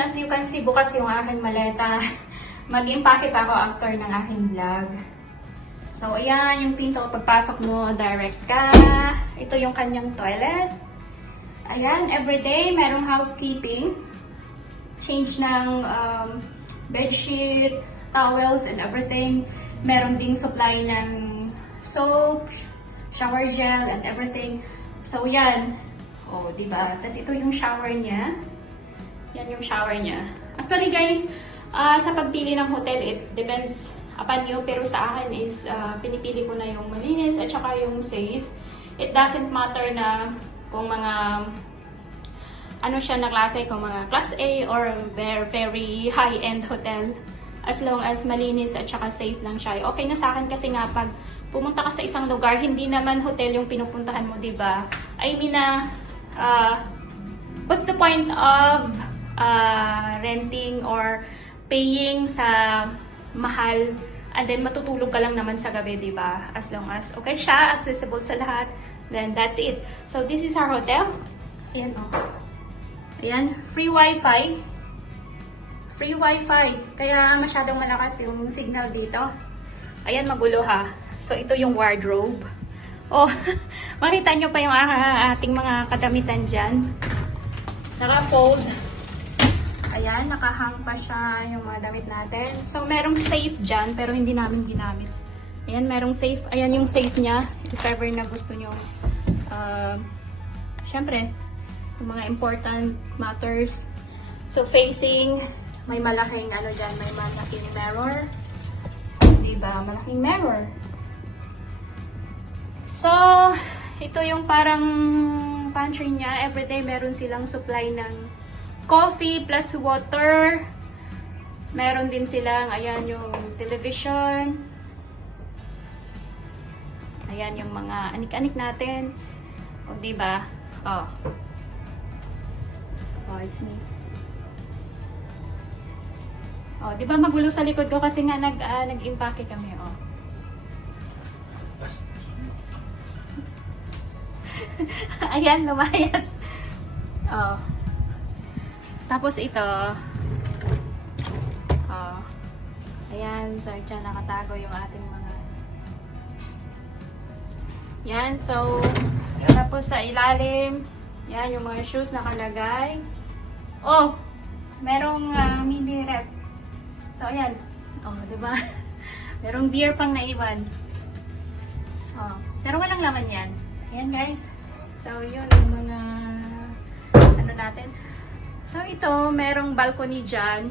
as you can see, bukas yung aking maleta. Mag-impake pa ako after ng aking vlog. So, ayan yung pinto. Pagpasok mo, direct ka. Ito yung kanyang toilet. Ayan, everyday, merong housekeeping. Change ng bedsheet, towels, and everything. Meron ding supply ng soap, shower gel, and everything. So, yan. O, diba? Tapos ito yung shower niya. Yan yung shower niya. Actually, guys, sa pagpili ng hotel, it depends upon you. Pero sa akin is, pinipili ko na yung malinis at saka yung safe. It doesn't matter na kung mga ano siya na klase, kung mga class A or very high-end hotel. As long as malinis at saka safe lang siya. Okay na sa akin kasi nga pag pumunta ka sa isang lugar, hindi naman hotel yung pinupuntahan mo, diba? I mean na, what's the point of renting or paying sa mahal and then matutulog ka lang naman sa gabi, diba? As long as okay siya, accessible sa lahat, then that's it. So, this is our hotel. Ayan, oh. Ayan, free wifi. Free wifi. Kaya masyadong malakas yung signal dito. Ayan, magulo ha. So, ito yung wardrobe. Oh, makita nyo pa yung ating mga kadamitan dyan. Naka-fold. Ayan, nakahang pa siya yung mga damit natin. So, merong safe dyan, pero hindi namin ginamit. Ayan, merong safe. Ayan yung safe niya. If ever na gusto nyo. Syempre, yung mga important matters. So, facing, may malaking ano dyan, may malaking mirror. Diba? Malaking mirror. So, ito yung parang pantry niya. Everyday meron silang supply ng coffee plus water. Meron din silang, ayan yung television. Ayan yung mga anik-anik natin. O, diba? Oh. Oh, it's me. Oh, di ba magulo sa likod ko kasi nga nag-impake kami, oh. Ayan, lumayas. Oh. Tapos ito. Oh. Ayan, so dyan nakatago yung ating mga. Yan, so tapos sa ilalim, yan yung mga shoes nakalagay. Oh, merong mini ref. So, ayan. Oh, diba? Merong beer pang naiwan. Oh, pero walang laman yan. Ayan, guys. So, yun yung mga ano natin. So, ito, merong balcony dyan.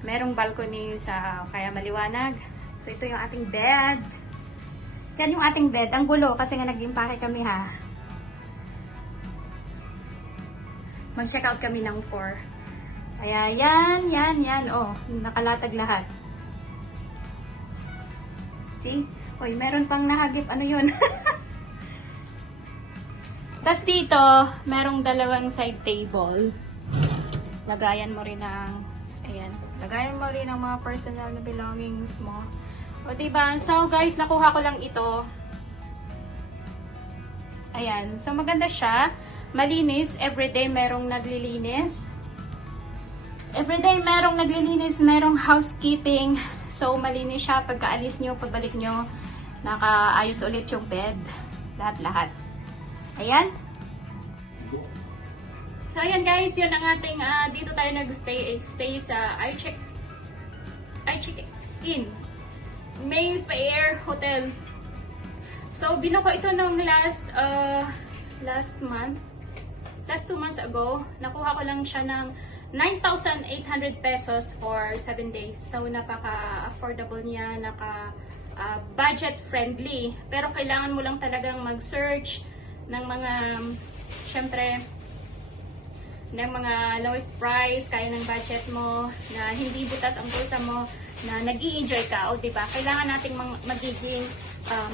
Merong balcony sa kaya maliwanag. So, ito yung ating bed. Yan yung ating bed. Ang gulo kasi nga nag-impake kami, ha. Mag-check out kami ng 4. Kaya yan. Oh, nakalatag lahat. See? Uy, meron pang nahagip. Ano yun? Tapos dito, merong dalawang side table. Lagayan mo rin ng, ayan. Lagayan mo rin ng mga personal na belongings mo. O, diba? So, guys, nakuha ko lang ito. Ayan. So, maganda siya. Malinis. Everyday merong naglilinis. Everyday merong naglilinis, merong housekeeping. So, malinis siya. Pagkaalis nyo, pagbalik nyo, nakaayos ulit yung bed. Lahat-lahat. Ayan. So, ayan guys. Yun ang ating, dito tayo nag-stay sa I-Check-In. Mayfair Hotel. So, binuko ito nung last 2 months ago. Nakuha ko lang siya ng 9,800 pesos for 7 days. So, napaka-affordable niya, budget friendly. Pero kailangan mo lang talagang mag-search ng mga, syempre, ng mga lowest price, kaya ng budget mo, na hindi butas ang bulsa mo, na nag-i-enjoy ka. O, diba? Kailangan nating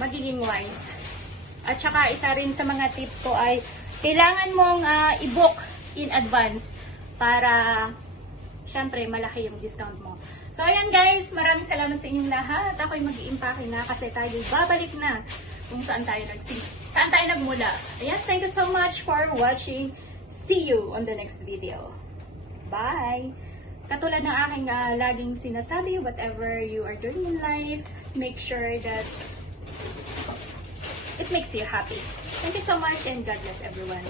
magiging wise. At saka, isa rin sa mga tips ko ay, kailangan mong i-book in advance para, syempre, malaki yung discount mo. So, ayan guys, maraming salamat sa inyong lahat. Ako'y mag-i-impake na kasi tayo babalik na kung saan tayo nagmula. Ayan, thank you so much for watching. See you on the next video. Bye! Katulad ng aking laging sinasabi, whatever you are doing in life, make sure that it makes you happy. Thank you so much and God bless everyone.